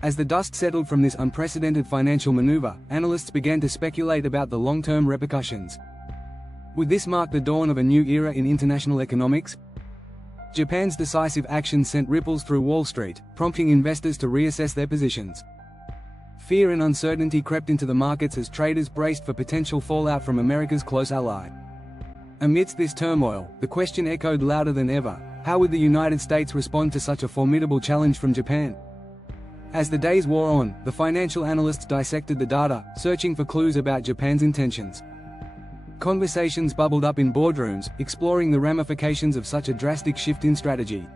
As the dust settled from this unprecedented financial maneuver, analysts began to speculate about the long-term repercussions. Would this mark the dawn of a new era in international economics? Japan's decisive action sent ripples through Wall Street, prompting investors to reassess their positions. Fear and uncertainty crept into the markets as traders braced for potential fallout from America's close ally. Amidst this turmoil, the question echoed louder than ever: how would the United States respond to such a formidable challenge from Japan? As the days wore on, the financial analysts dissected the data, searching for clues about Japan's intentions. Conversations bubbled up in boardrooms, exploring the ramifications of such a drastic shift in strategy.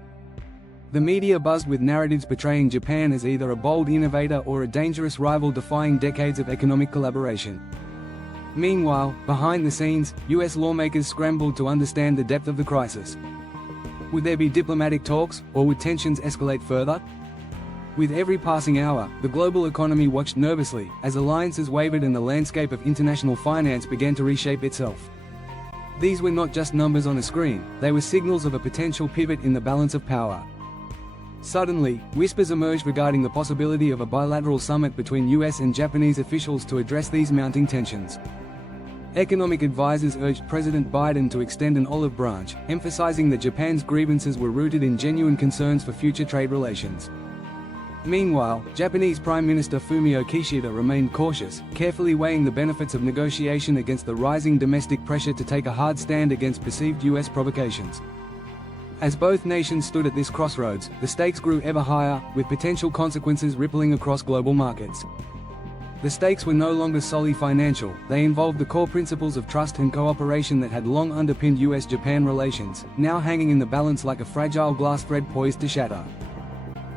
The media buzzed with narratives portraying Japan as either a bold innovator or a dangerous rival defying decades of economic collaboration. Meanwhile, behind the scenes, US lawmakers scrambled to understand the depth of the crisis. Would there be diplomatic talks, or would tensions escalate further? With every passing hour, the global economy watched nervously, as alliances wavered and the landscape of international finance began to reshape itself. These were not just numbers on a screen, they were signals of a potential pivot in the balance of power. Suddenly, whispers emerged regarding the possibility of a bilateral summit between US and Japanese officials to address these mounting tensions. Economic advisors urged President Biden to extend an olive branch, emphasizing that Japan's grievances were rooted in genuine concerns for future trade relations. Meanwhile, Japanese Prime Minister Fumio Kishida remained cautious, carefully weighing the benefits of negotiation against the rising domestic pressure to take a hard stand against perceived US provocations. As both nations stood at this crossroads, the stakes grew ever higher, with potential consequences rippling across global markets. The stakes were no longer solely financial, they involved the core principles of trust and cooperation that had long underpinned US-Japan relations, now hanging in the balance like a fragile glass thread poised to shatter.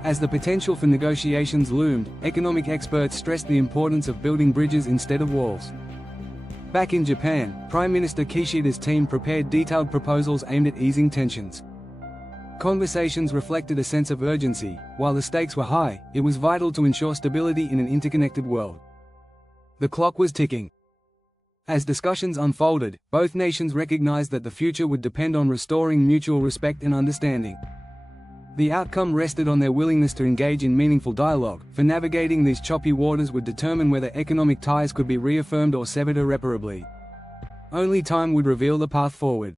As the potential for negotiations loomed, economic experts stressed the importance of building bridges instead of walls. Back in Japan, Prime Minister Kishida's team prepared detailed proposals aimed at easing tensions. Conversations reflected a sense of urgency. While the stakes were high, it was vital to ensure stability in an interconnected world. The clock was ticking. As discussions unfolded, both nations recognized that the future would depend on restoring mutual respect and understanding. The outcome rested on their willingness to engage in meaningful dialogue, for navigating these choppy waters would determine whether economic ties could be reaffirmed or severed irreparably. Only time would reveal the path forward.